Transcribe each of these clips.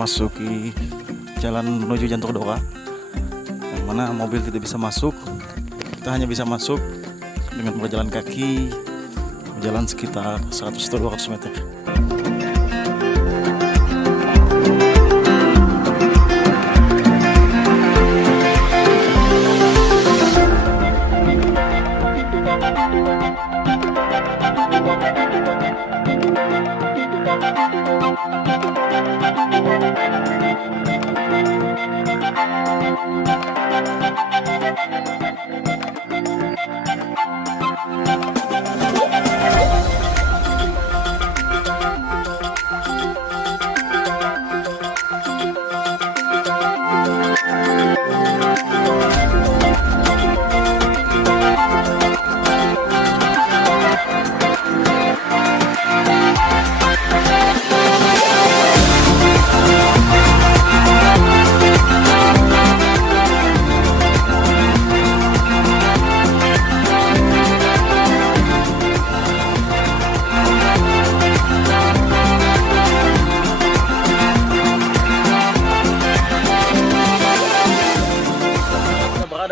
memasuki jalan menuju Jantur Dora, yang mana mobil tidak bisa masuk. Kita hanya bisa masuk dengan berjalan kaki, berjalan sekitar 100-200 meter.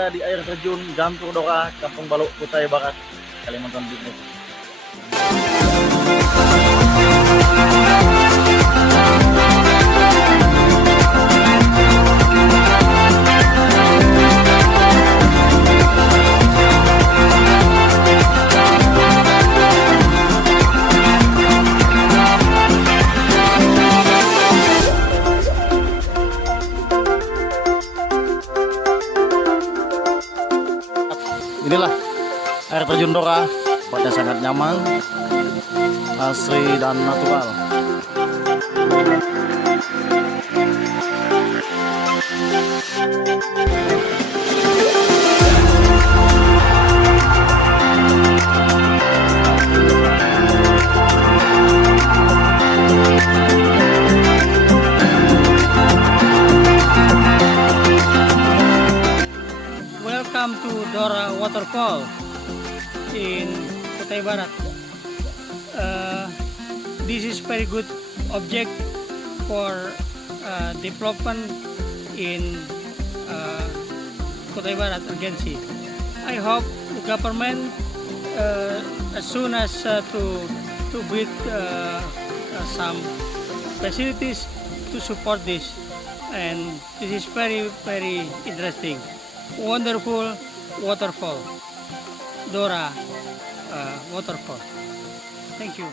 Di air terjun Jantur Dora, Kampung Balok, Kutai, Barat, Kalimantan Timur. Inilah air terjun Dora, tempatnya sangat nyaman, asri dan natural. Welcome to Dora Waterfall in Kutai Barat. This is very good object for development in Kutai Barat Agency. I hope the government as soon as to build some facilities to support this, and this is very interesting. Wonderful waterfall, Dora waterfall. Thank you.